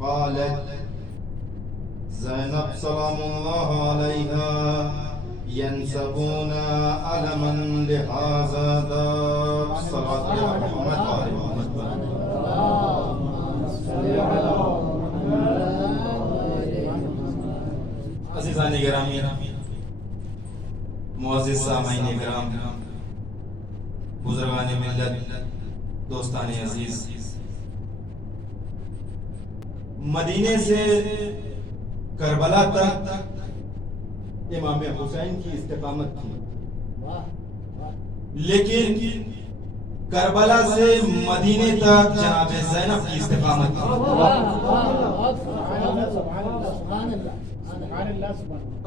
قالت زینب سلام اللہ علیہا ینسبون علما لہذا داب صلوات علی محمد و آل محمد عزیزان گرامی، معزز سامعین کرام، بزرگان ملت، دوستان عزیز، مدینے سے کربلا تک امام حسین کی استقامت تھی، لیکن کربلا سے مدینے تک جناب زینب کی استقامت تھی۔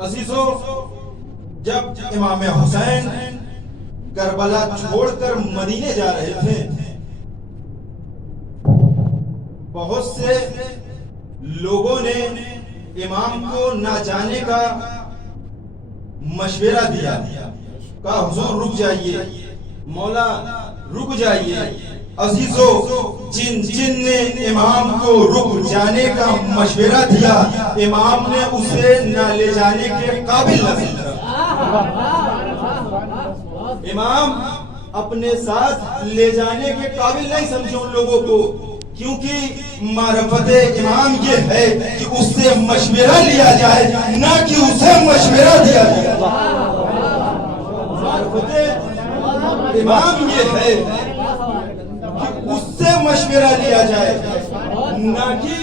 عزیزو، جب امام حسین کربلا چھوڑ کر مدینے جا رہے تھے، بہت سے لوگوں نے امام کو نہ جانے کا مشورہ دیا، کہا حضور رک جائیے، مولا رک جائیے۔ عزیزو، جن نے امام کو رک جانے کا مشورہ دیا، امام نے اسے نہ لے جانے کے قابل نہ سمجھا۔ امام اپنے ساتھ لے جانے کے قابل نہیں سمجھے ان لوگوں کو، کیونکہ معرفت امام یہ ہے کہ اس سے مشورہ لیا جائے، نہ کہ اسے مشورہ دیا جائے۔ معرفت امام یہ ہے کہ اس سے مشورہ لیا جائے، نہ کہ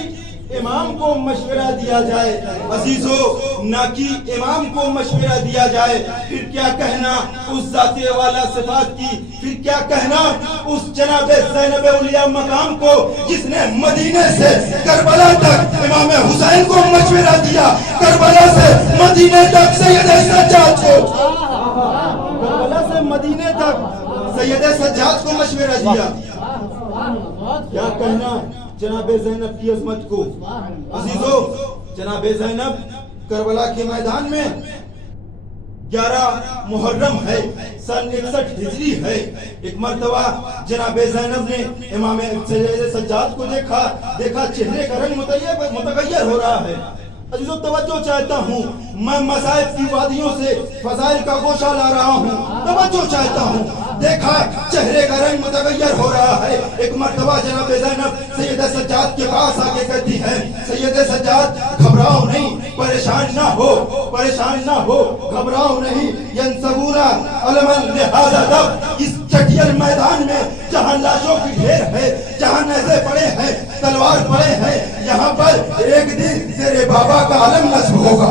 امام کو مشورہ دیا جائے۔ عزیزو، نہ کہ امام کو مشورہ دیا جائے، پھر کیا کہنا اس ذات والا صفات کی، پھر کیا کہنا اس جناب زینب اولیاء مقام کو جس نے مدینے سے کربلا تک امام حسین کو مشورہ دیا، کربلا سے مدینے تک سید سجاد کو، کربلا سے مدینے تک سید سجاد کو مشورہ دیا۔ کیا کہنا جناب زینب کی عظمت کو۔ عزیزو، جناب زینب کربلا کے میدان میں 11 محرم ہے، سن 61 ہجری ہے، ایک مرتبہ جناب زینب نے امام سید سجاد کو دیکھا چہرے کا رنگ متغیر ہو رہا ہے۔ عزیزو، توجہ چاہتا ہوں، میں مصائب کی وادیوں سے فضائل کا گوشہ لا رہا ہوں، توجہ چاہتا ہوں۔ دیکھا چہرے کا رنگ متغیر ہو رہا ہے۔ ایک مرتبہ جناب زینب سید سجاد کے پاس آگے کہتی ہے، سید سجاد گھبراؤ نہیں، پریشان نہ ہو، گھبراؤ نہیں، ینسبون علما لہذا دب۔ اس چٹیل میدان میں جہاں لاشوں کی ڈھیر ہے، جہاں نیزے پڑے ہیں، تلوار پڑے ہیں، یہاں پر ایک دن تیرے بابا کا علم نصب ہوگا،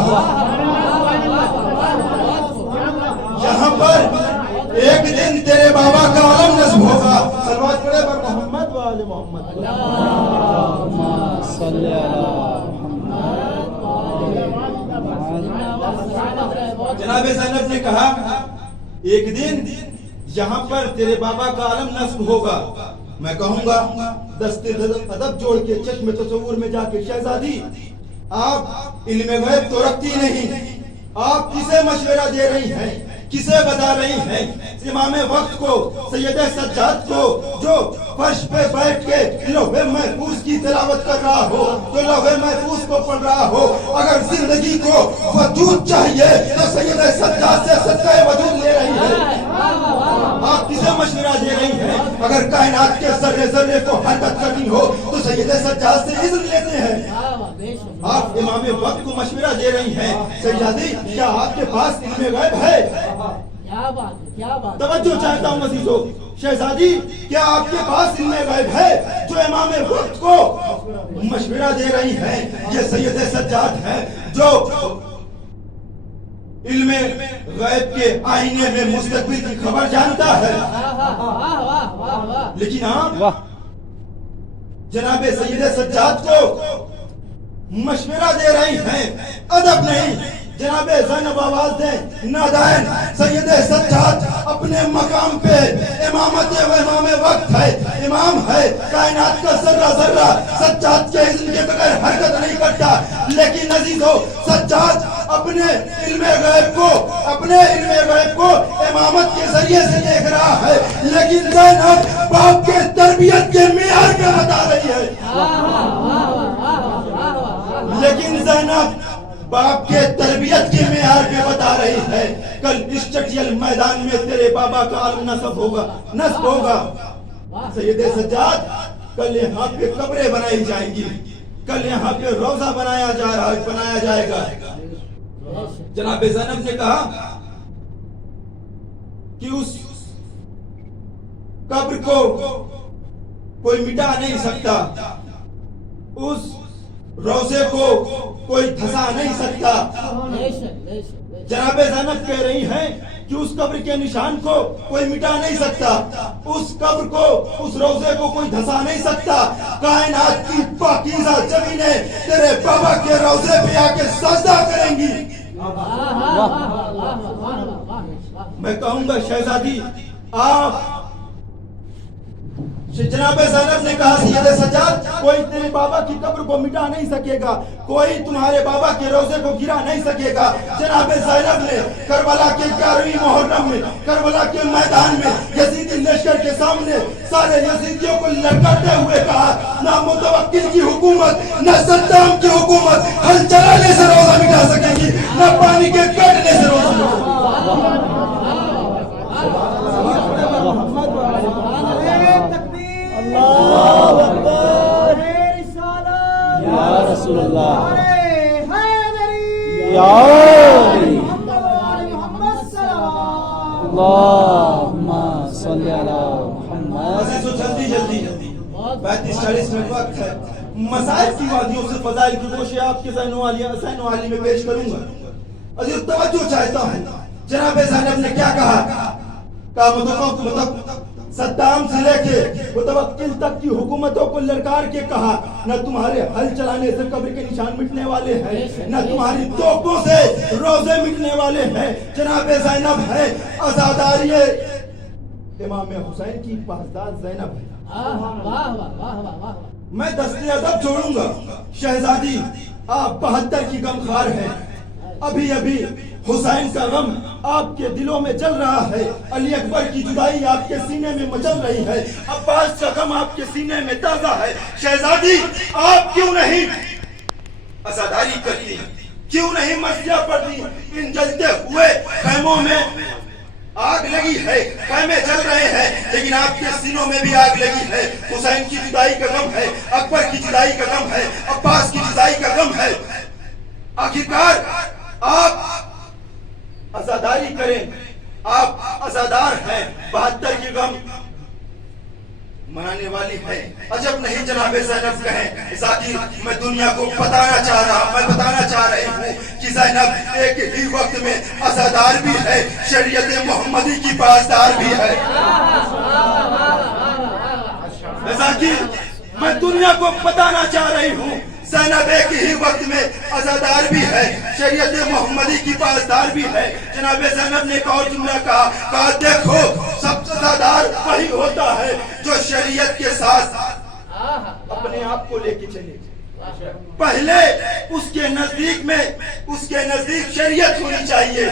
یہاں پر ایک دن تیرے بابا کا علم نصب ہوگا۔ صلوات پڑھے پر محمد و آل محمد۔ اللہم صلی علی محمد۔ جناب زینب نے کہا ایک دن یہاں پر تیرے بابا کا علم نصب ہوگا۔ میں کہوں گا دست ادب جوڑ کے چشم تصور میں جا کے، شہزادی آپ علم غیب تو رکھتی نہیں، آپ کسے مشورہ دے رہی ہیں، کسے بتا رہی ہیں؟ امام وقت کو، سید سجاد کو، جو فرش پہ بیٹھ کے لوح محفوظ کی تلاوت کر رہا ہو، جو لوح محفوظ کو پڑھ رہا ہو، اگر زندگی کو وجود چاہیے تو سید سجاد سے صدقہ وجود لے رہی ہے۔ آپ کسے مشورہ دے رہی ہیں؟ اگر کائنات کے ذرے ذرے کو حرکت کرنی ہو تو سید سجاد سے اذن لیتے ہیں۔ آپ امام وقت کو مشورہ دے رہی ہیں۔ شہزادی، کیا آپ کے پاس علم غیب ہے؟ کیا بات ہے، کیا بات ہے۔ توجہ چاہتا ہوں عزیزو، شہزادی کیا آپ کے پاس علم غیب ہے جو امام وقت کو مشورہ دے رہی ہیں؟ یہ سید سجاد ہے جو علم غیب کے آئینے میں مستقبل کی خبر جانتا ہے، لیکن آپ جناب سید سجاد کو مشورہ دے رہی ہیں، ادب نہیں۔ جناب زینب آواز دیں، نادائن سید سجاد اپنے مقام پہ امامت و امام وقت ہے، امام ہے، کائنات کا ذرہ ذرہ سجاد کے اذن کے بغیر حرکت نہیں کرتا، لیکن عزیزو سجاد اپنے علم غیب کو امامت کے ذریعے سے دیکھ رہا ہے، لیکن زینب باپ کے تربیت کے معیار پہ بتا رہی ہے۔ باپ کے تربیت کے معیار پہ بتا رہی ہے. کل اس چٹیل میدان میں تیرے بابا کا علم نصب ہوگا. سید سجاد کل یہاں پہ قبریں بنائی جائیں گی, کل یہاں پہ روزہ بنایا جائے گا. جناب زینب نے کہا کہ اس قبر کو کوئی مٹا نہیں سکتا, اس روزے کو کوئی دھسا نہیں سکتا. جناب زینب کہہ رہی ہیں کہ اس قبر کے نشان کو کوئی مٹا نہیں سکتا, اس قبر کو, اس روزے کو کوئی دھسا نہیں سکتا. کائنات کی پاکیزہ زمینیں تیرے بابا کے روزے پہ آ کے سجدہ کریں گی. میں کہوں گا شہزادی آپ, جناب زینب نے کہا سید سجاد کوئی تیرے بابا کی قبر کو مٹا نہیں سکے گا, کوئی تمہارے بابا کے روزے کو گرا نہیں سکے گا. جناب زینب نے کربلا کے 11ویں محرم میں, کربلا کے میدان میں یزیدی لشکر کے سامنے سارے یزیدیوں کو للکارتے ہوئے کہا نہ متوکل کی حکومت, نہ صدام کی حکومت ہل چلانے سے روزہ مٹا سکے گی, نہ پانی کے کاٹنے سے روزہ مٹا سکے گی. اللہ اکبر یا رسول اللہ یا اللہم صلی علی محمد. عزیزو جلدی 35-40 منٹ وقت ہے. مسائل کی وادیوں سے فضائل کی گوشے آپ کے ذہن و عالی میں پیش کروں گا. عزیز توجہ چاہتا ہوں, جناب زینب نے کیا کہا صدام سے لے کے متوکل تک کی حکومتوں کو للکار کے کہا نہ تمہارے ہل چلانے سے قبر کے نشان مٹنے والے ہیں, نہ تمہاری توپوں سے روزے مٹنے والے ہیں. جناب زینب ہے عزاداری امام حسین کی پاسدار زینب ہے. میں دست ادب چھوڑوں گا. شہزادی آپ 72 کی غمخوار ہیں, ابھی حسین کا غم آپ کے دلوں میں جل رہا ہے, علی اکبر کی جدائی آپ کے سینے میں مچل رہی ہے, عباس کا غم آپ کے سینے میں تازہ ہے. شہزادی آپ کیوں نہیں عزاداری کرتی, کیوں نہیں مرثیہ پڑھتی؟ ان جلتے ہوئے خیموں میں آگ لگی ہے, خیمے جل رہے ہیں, لیکن آپ کے سینوں میں بھی آگ لگی ہے. حسین کی جدائی کا غم ہے, اکبر کی جدائی کا غم ہے, عباس کی جدائی کا غم ہے. آخرکار آپ عزاداری کریں, آپ عزادار ہیں, 72 کی غم منانے والی ہے. عجب نہیں جناب زینب کہیں ذاتی میں دنیا کو بتانا چاہ رہی ہوں کہ زینب ایک ہی وقت میں عزادار بھی ہے, شریعت محمدی کی پاسدار بھی ہے. ذاتی میں دنیا کو بتانا چاہ رہی ہوں زینب ایک ہی وقت میں عزادار بھی ہے, شریعت محمدی کی پاسدار بھی ہے. جناب زینب نے ایک اور جملہ کہا دیکھو سب سے عزادار وہی ہوتا ہے جو شریعت کے ساتھ اپنے آپ کو لے کے چلے. پہلے اس کے نزدیک شریعت ہونی چاہیے,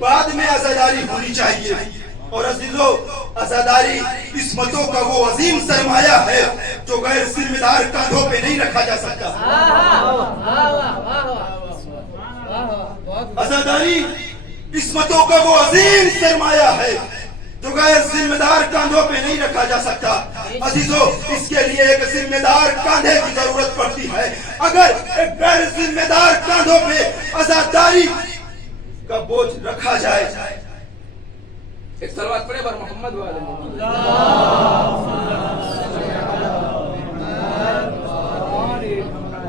بعد میں عزاداری ہونی چاہیے. اور عزیزو عزاداری عصمتوں کا وہ عظیم سرمایہ ہے جو غیر ذمہ دار کاندھوں پہ نہیں رکھا جا سکتا. عزاداری عصمتوں کا وہ عظیم سرمایہ ہے جو غیر ذمہ دار کاندھوں پہ نہیں رکھا جا سکتا. عزیزو اس کے لیے ایک ذمہ دار کاندھے کی ضرورت پڑتی ہے. اگر ایک غیر ذمہ دار کاندھوں پہ عزاداری کا بوجھ رکھا جائے, ایک صلوات پڑھے بر محمد والے محمد.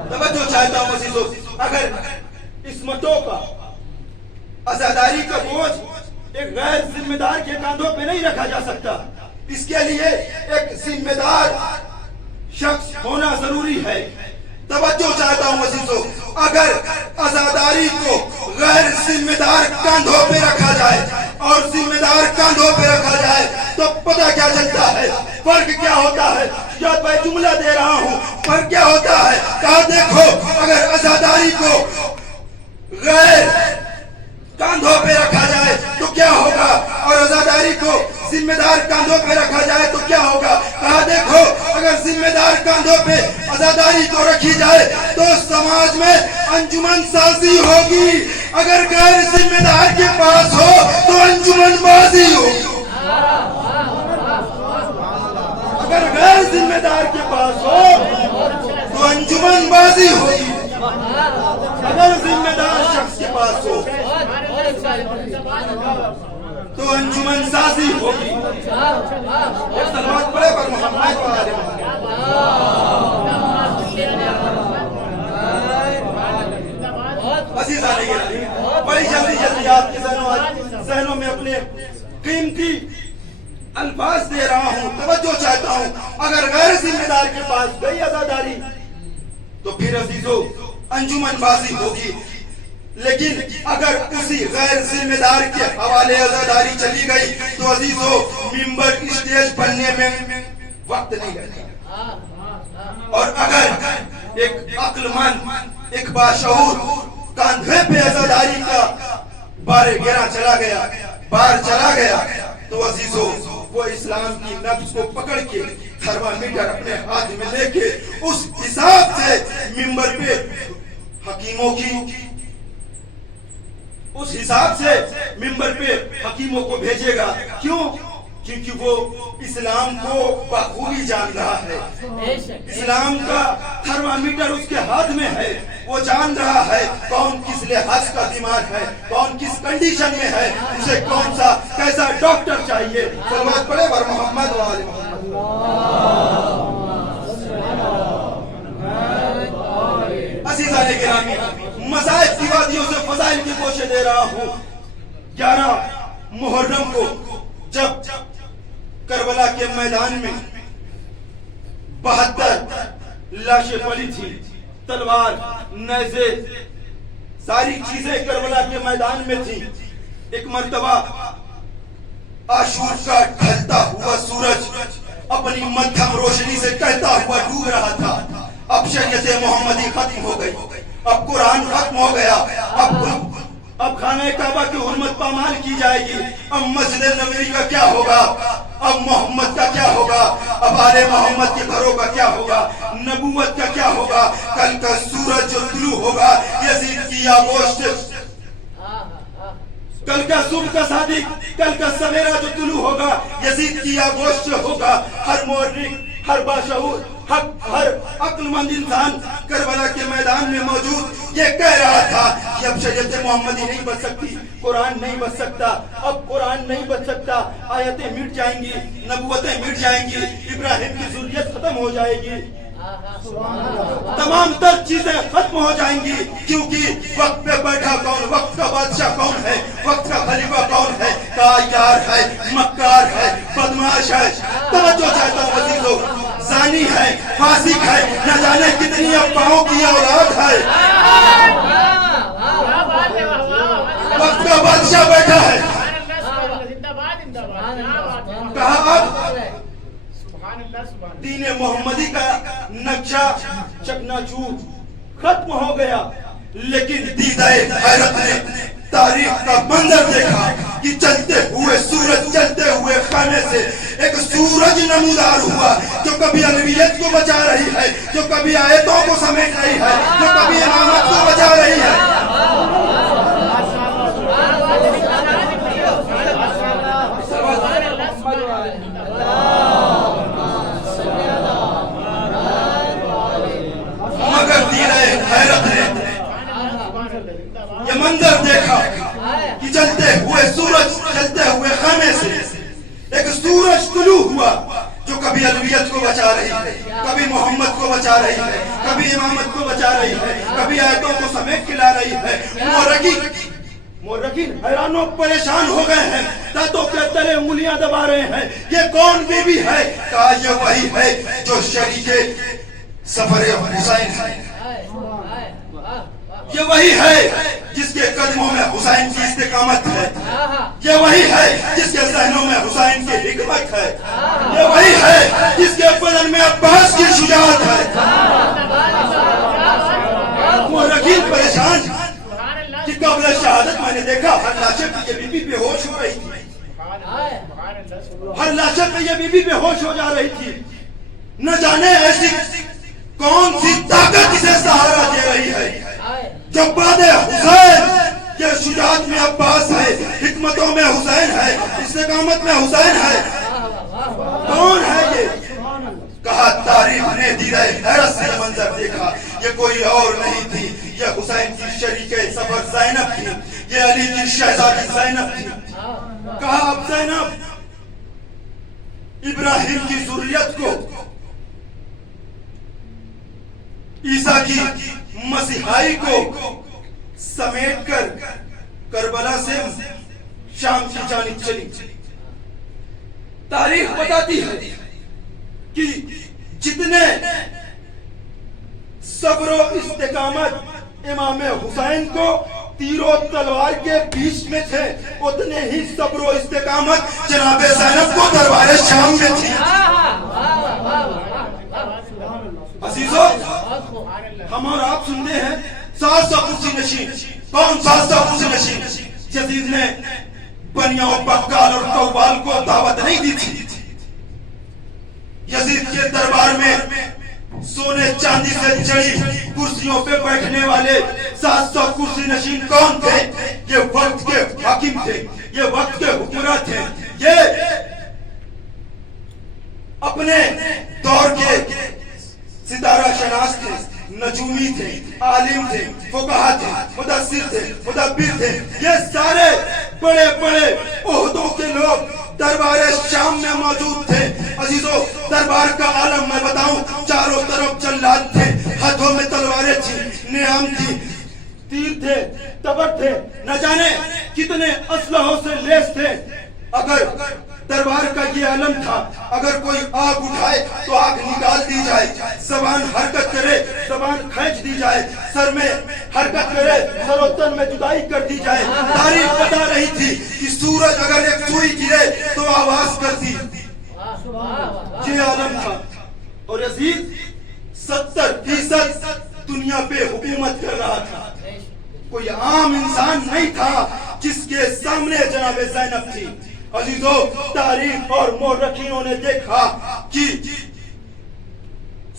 توجہ چاہتا ہوں عزیزو, اگر عصمتوں کا عزاداری کا بوجھ ایک غیر ذمہ دار کے کاندھوں پہ نہیں رکھا جا سکتا, اس کے لیے ایک ذمہ دار شخص ہونا ضروری ہے. توجہ چاہتا ہوں عزیزو, اگر عزاداری کو غیر ذمہ دار کاندھوں پہ رکھا جائے اور ذمہ دار کاندھوں پہ رکھا جائے تو پتہ کیا چلتا ہے, فرق کیا ہوتا ہے؟ شاید میں جملہ دے رہا ہوں, فرق کیا ہوتا ہے؟ کہا دیکھو اگر عزاداری کو غیر کاندھوں پہ رکھا جائے تو کیا ہوگا, اور عزاداری کو ذمہ دار کاندھوں پہ رکھا جائے تو کیا ہوگا؟ کہا دیکھو اگر ذمہ دار کاندھوں پہ عزاداری کو رکھی جائے تو سماج میں انجمن سازی ہوگی، اگر غیر ذمہ دار کے پاس ہو تو انجمن بازی ہوگی، اگر غیر ذمہ دار کے پاس ہو تو انجمن بازی ہوگی، اگر ذمہ دار شخص کے پاس ہو تو انجمن سازی ہوگی۔ ایک صلوات پڑھے پر محمد و آل محمد۔ عزیزان گرامی، بڑی جلدی آپ کے ذہنوں میں اپنے قیمتی الفاظ دے رہا ہوں، توجہ چاہتا ہوں۔ اگر غیر ذمہ دار کے پاس گئی عزاداری تو پھر عزیزو انجمن بازی ہوگی، لیکن اگر اسی غیر ذمہ دار کے حوالے عزاداری چلی گئی تو عزیزو ممبر اسٹیج بننے میں وقت نہیں لگتا، اور اگر ایک عقل مند، ایک باشعور کاندھے پہ عزاداری کا بار چلا گیا تو عزیزو وہ اسلام کی نبض کو پکڑ کے تھرمامیٹر اپنے ہاتھ میں لے کے اس حساب سے ممبر پہ حکیموں کو بھیجے گا۔ کیوں؟ کیونکہ وہ اسلام کو بخوبی جان رہا ہے، اسلام کا تھرمامیٹر اس کے ہاتھ میں ہے، وہ جان رہا ہے کون کس لحاظ کا دماغ ہے، کون کس کنڈیشن میں ہے، اسے کون سا کیسا ڈاکٹر چاہیے۔ صلوات پڑھے بر محمد و آل محمد۔ عزیزان گرامی، مصائب کی وادیوں سے فضائل کی گوشے دے رہا ہوں۔ 11 محرم کو جب کربلا کے میدان میں 72 لاشیں پڑی تھی، تلوار، نیزے، ساری چیزیں کربلا کے میدان میں تھی، ایک مرتبہ عاشور کا ڈھلتا ہوا سورج اپنی مدھم روشنی سے کہتا ہوا ڈوب رہا تھا۔ اب شریعت محمدی ختم ہو گئی، اب قرآن ختم ہو گیا، اب خانہ کعبہ کی حرمت پامال کی جائے گی، اب مسجد نبوی کا کیا ہوگا، اب محمد کا کیا ہوگا، اب آل محمد کے گھروں کا کیا ہوگا، نبوت کا کیا ہوگا۔ کل کا سورج جو طلوع ہوگا یزید کی آغوش، کل کا صبح کا صادق، کل کا سویرا جو طلوع ہوگا یزید کی آغوش سے ہوگا۔ ہر مورخ، ہر باشعور، ہر عقل مند انسان کربلا کے میدان میں موجود یہ کہہ رہا تھا کہ اب شریعت محمدی نہیں بچ سکتی، قرآن نہیں بچ سکتا، اب قرآن نہیں بچ سکتا، آیتیں مٹ جائیں گی، نبوتیں مٹ جائیں گی، ابراہیم کی ذریت ختم ہو جائے گی، تمام تر چیزیں ختم ہو جائیں گی، کیونکہ وقت پہ بیٹھا کون، وقت کا بادشاہ کون ہے، وقت کا خلیفہ کون ہے، کائیار ہے، مکار ہے، بدماش ہے۔ توجہ چاہتا ہوں عزیزو، زانی ہے، فاسق ہے، نہ جانے کتنی افواہوں کی اولاد ہے، وقت کا بادشاہ بیٹھا ہے۔ کہا اب دین محمدی کا نقشہ چکنا چور ختم ہو گیا، لیکن دیدہ حیرت نے تاریخ کا منظر دیکھا کہ چلتے ہوئے سورج، چلتے ہوئے خانے سے ایک سورج نمودار ہوا، جو کبھی الویت کو بچا رہی ہے، جو کبھی آیتوں کو سمیٹ رہی ہے، جو کبھی امامت کو بچا رہی ہے۔ مگر دیدہ حیرت نے یہ منظر دیکھا کہ چلتے ہوئے سورج، چلتے ہوئے خانے سے ایک سورج طلوع ہوا، جو کبھی الویت کو بچا رہی ہے، کبھی محمد کو بچا رہی ہے، کبھی امامت کو بچا رہی ہے، کبھی آیتوں کو سمیٹ کے لا رہی ہے۔ مورخین حیران و پریشان ہو گئے ہیں، دانتوں کے تلے انگلیاں دبا رہے ہیں، یہ کون بی بی ہے؟ کہا یہ وہی ہے جو شریک سفر حسین ہے، یہ وہی ہے جس کے قدموں میں حسین کی استقامت ہے، یہ وہی ہے جس کے ذہنوں میں حسین کی حکمت ہے، یہ وہی ہے جس کے بدن میں عباس کی شجاعت ہے۔ مورخین پریشان کہ قبل شہادت میں نے دیکھا ہر لاشے کی یہ بی بی بے ہوش ہو رہی تھی، ہر لاشے پہ یہ بی بی بے ہوش ہو جا رہی تھی. نہ جانے ایسی کون سی طاقت اسے سہارا دے رہی ہے. جب بعد حسین یہ شجاعت میں عباس ہے, حکمتوں میں حسین ہے, استقامت میں حسین ہے. کون ہے یہ؟ کہا تاریخ نے دیدہ حیرت سے منظر دیکھا, یہ کوئی اور نہیں تھی, یہ حسین کی شریک سفر زینب تھی, یہ علی کی شہزادی زینب تھی. کہا اب زینب ابراہیم کی ذریت کو, عیسیٰ کی مسیحائی کو سمیٹ کر کربلا سے شام کی جانب چلی. تاریخ بتاتی ہے کہ جتنے صبر و استقامت امام حسین کو تیر و تلوار کے بیچ میں تھے, اتنے ہی صبر و استقامت جناب زینب کو دربار شام میں تھی. عزیزو, ہم اور آپ سنتے ہیں 700 کرسی نشین. کون 700 کرسی نشین؟ یزید نے بنیاں و بکال اور قوال کو دعوت نہیں دی تھی. یزید کے دربار میں سونے چاندی سے جڑی کرسیوں پہ بیٹھنے والے 700 کرسی نشین کون تھے؟ یہ وقت کے حاکم تھے, یہ وقت کے حکمراں تھے, یہ اپنے دور کے ستارہ شناس تھے, نجومی تھے, عالم تھے, فقہا تھے, مدثر تھے, مدبر تھے. یہ سارے بڑے بڑے عہدوں کے لوگ دربار شام میں موجود تھے. عزیزو, دربار کا عالم میں بتاؤں, چاروں طرف جلاد تھے, ہاتھوں میں تلواریں تھی, نیام تھی, تیر تھے, تبر تھے, نہ جانے کتنے اسلحوں سے لیس تھے. اگر دربار کا یہ عالم تھا, اگر کوئی آگ اٹھائے تو آگ نکال دی جائے, زبان حرکت کرے زبان کھینچ دی جائے, سر میں حرکت کرے سر و تن میں جدائی کر دی جائے. تاریخ بتا رہی تھی کہ سورج اگر ایک سوئی گرے تو آواز کرتی. یہ عالم تھا. اور یزید 70% دنیا پہ حکومت کر رہا تھا. کوئی عام انسان نہیں تھا جس کے سامنے جناب زینب تھی. عزیزو, تاریخ اور مورخینوں نے دیکھا کہ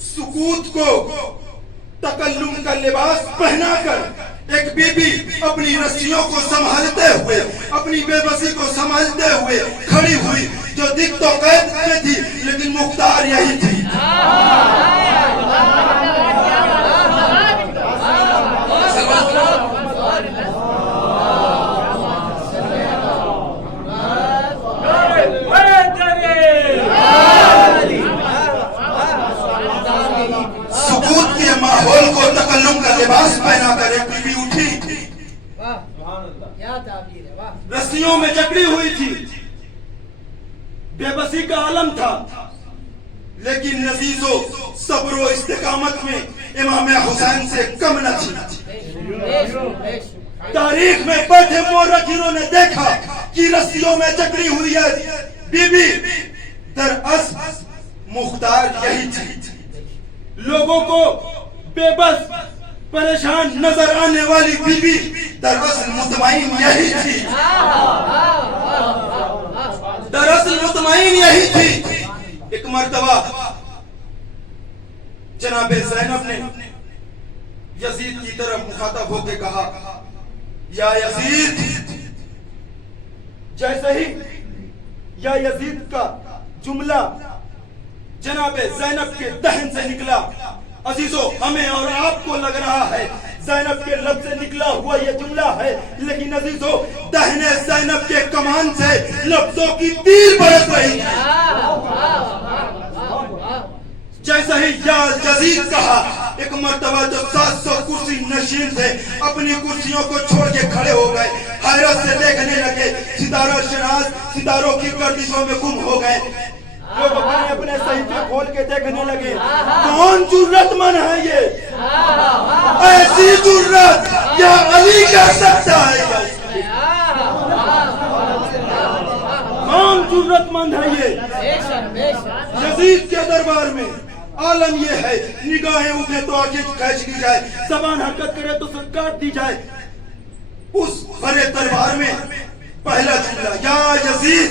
سکوت کو تکلم کا لباس پہنا کر ایک بی بی اپنی رسیوں کو سنبھالتے ہوئے, اپنی بے بسی کو سنبھالتے ہوئے کھڑی ہوئی, جو دکھ تو قید میں تھی لیکن مختار یہی تھی. سکوت کے ماحول کو تکلم کا لباس پہنا کر ایک بی بی اٹھی, رسیوں میں جکڑی ہوئی تھی, بے بسی کا عالم تھا, لیکن عزیزو صبر و استقامت میں امام حسین سے کم نہ تھی. تاریخ میں بیٹھے مورخینوں نے دیکھا کہ رسیوں میں جکڑی ہوئی ہے بی بی, دراصل مختار یہی تھی. لوگوں کو بے بس پریشان نظر آنے والی بی بی دراصل مطمئن یہی تھی. دراصل مطمئن یہی تھی. ایک مرتبہ جناب زینب نے یزید کی طرف مخاطب ہو کے کہا, یا یزید. جیسے ہی یا یزید کا جملہ جناب زینب کے دہن سے نکلا, عزیزو ہمیں اور آپ کو لگ رہا ہے زینب کے لب سے نکلا ہوا یہ جملہ ہے, لیکن عزیزو دہنے زینب کے کمان سے لفظوں کی تیر برس رہی ہے. جیسا ہی یا یزید کہا, ایک مرتبہ جو 700 کرسی نشین تھے اپنی کرسیوں کو چھوڑ کے کھڑے ہو گئے, حیرت سے دیکھنے لگے. ستارہ شناس ستاروں کی گردشوں میں گم ہو گئے. لوگ اپنے صحیفے کھول کے دیکھنے لگے, کون جرت مند ہے یہ؟ ایسی جرت کیا علی کر سکتا ہے؟ کون جرت مند ہے یہ؟ یزید کے دربار میں عالم یہ ہے, نگاہیں اٹھے تو آنکھیں کھینچ لی جائے, زبان حرکت کرے تو سر کاٹ دی جائے. اس بڑے دربار میں پہلا جملہ, یا یزید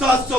700